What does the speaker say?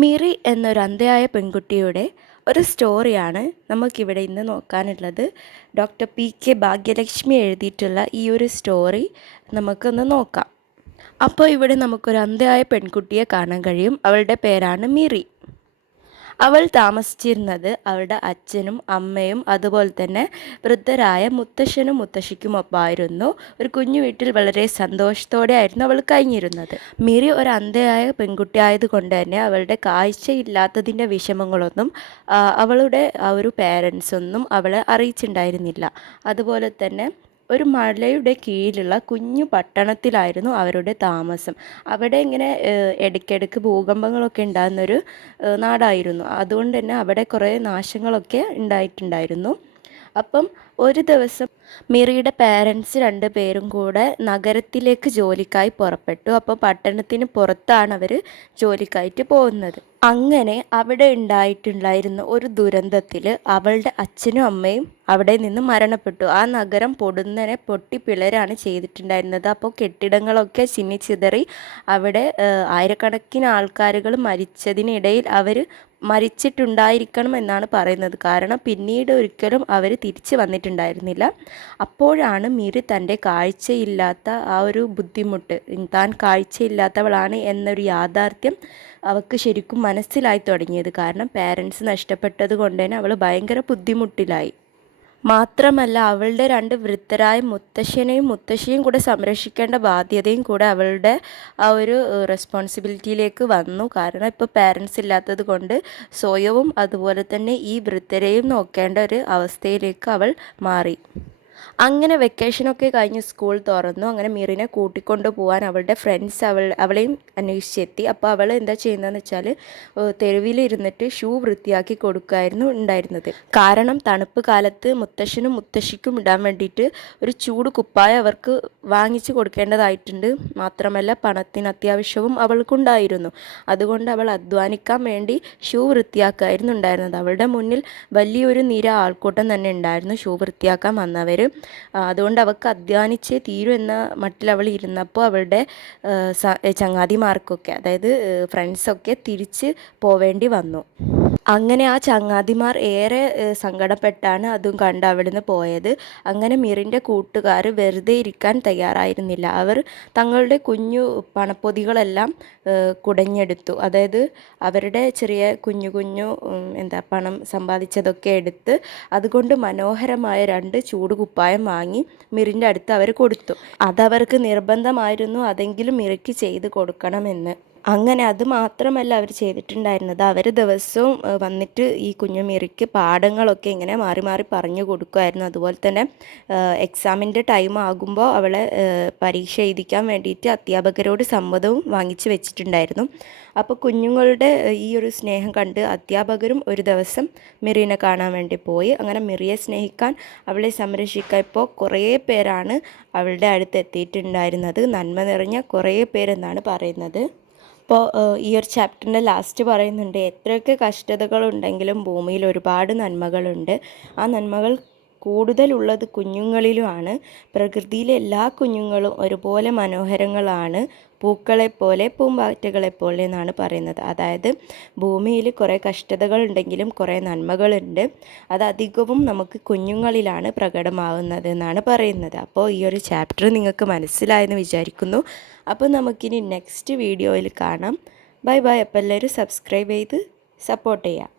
മിറി എന്നൊരു അന്ധയായ പെൺകുട്ടിയുടെ ഒരു സ്റ്റോറിയാണ് നമുക്കിവിടെ ഇന്ന് നോക്കാനുള്ളത്. ഡോക്ടർ പി കെ ഭാഗ്യലക്ഷ്മി എഴുതിയിട്ടുള്ള ഈ ഒരു സ്റ്റോറി നമുക്കൊന്ന് നോക്കാം. അപ്പോൾ ഇവിടെ നമുക്കൊരു അന്ധയായ പെൺകുട്ടിയെ കാണാൻ കഴിയും. അവളുടെ പേരാണ് മിറി. അവൾ താമസിച്ചിരുന്നത് അവളുടെ അച്ഛനും അമ്മയും അതുപോലെ തന്നെ വൃദ്ധരായ മുത്തശ്ശനും മുത്തശ്ശിക്കുമൊപ്പമായിരുന്നു ഒരു കുഞ്ഞു വീട്ടിൽ വളരെ സന്തോഷത്തോടെ ആയിരുന്നു അവൾ കഴിഞ്ഞിരുന്നത്. മിറി ഒരു അന്ധയായ പെൺകുട്ടി ആയതുകൊണ്ട് തന്നെ അവളുടെ കാഴ്ചയില്ലാത്തതിന്റെ വിഷമങ്ങളൊന്നും അവളുടെ ആ ഒരു പേരൻസൊന്നും അവളെ അറിയിച്ചിട്ടുണ്ടായിരുന്നില്ല. അതുപോലെ തന്നെ ഒരു മലയുടെ കീഴിലുള്ള കുഞ്ഞു പട്ടണത്തിലായിരുന്നു അവരുടെ താമസം. അവിടെ ഇങ്ങനെ ഇടയ്ക്കിടയ്ക്ക് ഭൂകമ്പങ്ങളൊക്കെ ഉണ്ടാകുന്നൊരു നാടായിരുന്നു. അതുകൊണ്ട് തന്നെ അവിടെ കുറേ നാശങ്ങളൊക്കെ ഉണ്ടായിട്ടുണ്ടായിരുന്നു. അപ്പം ഒരു ദിവസം മിറിയുടെ പേരൻസ് രണ്ട് പേരും കൂടെ നഗരത്തിലേക്ക് ജോലിക്കായി പുറപ്പെട്ടു. അപ്പോൾ പട്ടണത്തിന് പുറത്താണ് അവർ ജോലിക്കായിട്ട് പോകുന്നത്. അങ്ങനെ അവിടെ ഉണ്ടായിട്ടുണ്ടായിരുന്ന ഒരു ദുരന്തത്തിൽ അവളുടെ അച്ഛനും അമ്മയും അവിടെ നിന്ന് മരണപ്പെട്ടു. ആ നഗരം പൊടുന്നനെ പൊട്ടിപ്പിളരാണ് ചെയ്തിട്ടുണ്ടായിരുന്നത്. അപ്പോൾ കെട്ടിടങ്ങളൊക്കെ ചിന്നിച്ചിതറി അവിടെ ആയിരക്കണക്കിന് ആൾക്കാരുകൾ മരിച്ചതിനിടയിൽ അവർ മരിച്ചിട്ടുണ്ടായിരിക്കണം എന്നാണ് പറയുന്നത്. കാരണം പിന്നീട് ഒരിക്കലും അവർ തിരിച്ചു വന്നിട്ടുണ്ടായിരുന്നില്ല. അപ്പോഴാണ് മിരി തന്റെ കാഴ്ചയില്ലാത്ത ആ ഒരു ബുദ്ധിമുട്ട് താൻ കാഴ്ചയില്ലാത്തവളാണ് എന്നൊരു യാഥാർത്ഥ്യം അവൾക്ക് ശരിക്കും മനസ്സിലായി തുടങ്ങിയത്. കാരണം പാരൻസ് നഷ്ടപ്പെട്ടത് കൊണ്ട് തന്നെ അവൾ ഭയങ്കര ബുദ്ധിമുട്ടിലായി. മാത്രമല്ല അവളുടെ രണ്ട് വൃദ്ധരായ മുത്തശ്ശനെയും മുത്തശ്ശിയും കൂടെ സംരക്ഷിക്കേണ്ട ബാധ്യതയും കൂടെ അവളുടെ ആ ഒരു റെസ്പോൺസിബിലിറ്റിയിലേക്ക് വന്നു. കാരണം ഇപ്പോൾ പാരൻസ് ഇല്ലാത്തത് കൊണ്ട് സ്വയവും അതുപോലെ തന്നെ ഈ വൃദ്ധരെയും നോക്കേണ്ട ഒരു അവസ്ഥയിലേക്ക് അവൾ മാറി. അങ്ങനെ വെക്കേഷനൊക്കെ കഴിഞ്ഞ് സ്കൂൾ തുറന്നു. അങ്ങനെ മിറിനെ കൂട്ടിക്കൊണ്ട് പോകാൻ അവളുടെ ഫ്രണ്ട്സ് അവൾ അവളെയും അന്വേഷിച്ചെത്തി. അപ്പോൾ അവൾ എന്താ ചെയ്യുന്നതെന്ന് വെച്ചാൽ തെരുവിലിരുന്നിട്ട് ഷൂ വൃത്തിയാക്കി കൊടുക്കുമായിരുന്നു ഉണ്ടായിരുന്നത്. കാരണം തണുപ്പ് കാലത്ത് മുത്തശ്ശനും മുത്തശ്ശിക്കും ഇടാൻ വേണ്ടിയിട്ട് ഒരു ചൂട് കുപ്പായ അവർക്ക് വാങ്ങിച്ചു കൊടുക്കേണ്ടതായിട്ടുണ്ട്. മാത്രമല്ല പണത്തിന് അത്യാവശ്യവും അവൾക്കുണ്ടായിരുന്നു. അതുകൊണ്ട് അവൾ അധ്വാനിക്കാൻ വേണ്ടി ഷൂ വൃത്തിയാക്കായിരുന്നു ഉണ്ടായിരുന്നത് അവളുടെ മുന്നിൽ വലിയൊരു നിര ആൾക്കൂട്ടം തന്നെ ഉണ്ടായിരുന്നു. ഷൂ വൃത്തിയാക്കാൻ വന്നവർ അതുകൊണ്ട് അവൾക്ക് അധ്വാനിച്ചേ തീരൂ എന്ന മട്ടിൽ അവൾ ഇരുന്നപ്പോൾ അവളുടെ ചങ്ങാതിമാർക്കൊക്കെ അതായത് ഫ്രണ്ട്സൊക്കെ തിരിച്ച് പോവേണ്ടി വന്നു. അങ്ങനെ ആ ചങ്ങാതിമാർ ഏറെ സങ്കടപ്പെട്ടാണ് അതും കണ്ട് അവിടുന്ന് പോയത്. അങ്ങനെ മിറിന്റെ കൂട്ടുകാർ വെറുതെ ഇരിക്കാൻ തയ്യാറായിരുന്നില്ല. അവർ തങ്ങളുടെ കുഞ്ഞു പണപ്പൊതികളെല്ലാം കുടഞ്ഞെടുത്തു. അതായത് അവരുടെ ചെറിയ കുഞ്ഞു കുഞ്ഞു എന്താ പണം സമ്പാദിച്ചതൊക്കെ എടുത്ത് അതുകൊണ്ട് മനോഹരമായ രണ്ട് ചൂടുകുപ്പായം വാങ്ങി മിറിന്റെ അടുത്ത് അവർ കൊടുത്തു. അതവർക്ക് നിർബന്ധമായിരുന്നു അതെങ്കിലും മിറിക്ക് ചെയ്ത് കൊടുക്കണമെന്ന്. അങ്ങനെ അത് മാത്രമല്ല അവർ ചെയ്തിട്ടുണ്ടായിരുന്നത്. അവർ ദിവസവും വന്നിട്ട് ഈ കുഞ്ഞു മിറിക്ക് പാഠങ്ങളൊക്കെ ഇങ്ങനെ മാറി മാറി പറഞ്ഞു കൊടുക്കുമായിരുന്നു അതുപോലെ തന്നെ എക്സാമിന്റെ ടൈം ആകുമ്പോൾ അവളെ പരീക്ഷ എഴുതിക്കാൻ വേണ്ടിയിട്ട് അധ്യാപകരോട് സമ്മതവും വാങ്ങിച്ചു വെച്ചിട്ടുണ്ടായിരുന്നു. അപ്പോൾ കുഞ്ഞുങ്ങളുടെ ഈ ഒരു സ്നേഹം കണ്ട് അധ്യാപകരും ഒരു ദിവസം മിറിനെ കാണാൻ വേണ്ടി പോയി. അങ്ങനെ മിറിയെ സ്നേഹിക്കാൻ അവളെ സംരക്ഷിക്കാൻ ഇപ്പോൾ കുറേ പേരാണ് അവളുടെ അടുത്ത് എത്തിയിട്ടുണ്ടായിരുന്നത്. നന്മ നിറഞ്ഞ കുറേ പേരെന്നാണ് പറയുന്നത്. അപ്പോൾ ഈ ഒരു ചാപ്റ്ററിന്റെ ലാസ്റ്റ് പറയുന്നുണ്ട് എത്രയൊക്കെ കഷ്ടതകളുണ്ടെങ്കിലും ഭൂമിയിൽ ഒരുപാട് നന്മകളുണ്ട്. ആ നന്മകൾ കൂടുതലുള്ളത് കുഞ്ഞുങ്ങളിലുമാണ്. പ്രകൃതിയിലെ എല്ലാ കുഞ്ഞുങ്ങളും ഒരുപോലെ മനോഹരങ്ങളാണ്. പൂക്കളെപ്പോലെ പൂമ്പാറ്റകളെപ്പോലെ എന്നാണ് പറയുന്നത്. അതായത് ഭൂമിയിൽ കുറേ കഷ്ടതകളുണ്ടെങ്കിലും കുറേ നന്മകളുണ്ട്. അത് അധികവും നമുക്ക് കുഞ്ഞുങ്ങളിലാണ് പ്രകടമാവുന്നത് എന്നാണ് പറയുന്നത്. അപ്പോൾ ഈ ഒരു ചാപ്റ്റർ നിങ്ങൾക്ക് മനസ്സിലായെന്ന് വിചാരിക്കുന്നു. അപ്പോൾ നമുക്കിനി നെക്സ്റ്റ് വീഡിയോയിൽ കാണാം. Bye bye. അപ്പോൾ എല്ലാവരും സബ്സ്ക്രൈബ് ചെയ്ത് സപ്പോർട്ട് ചെയ്യാം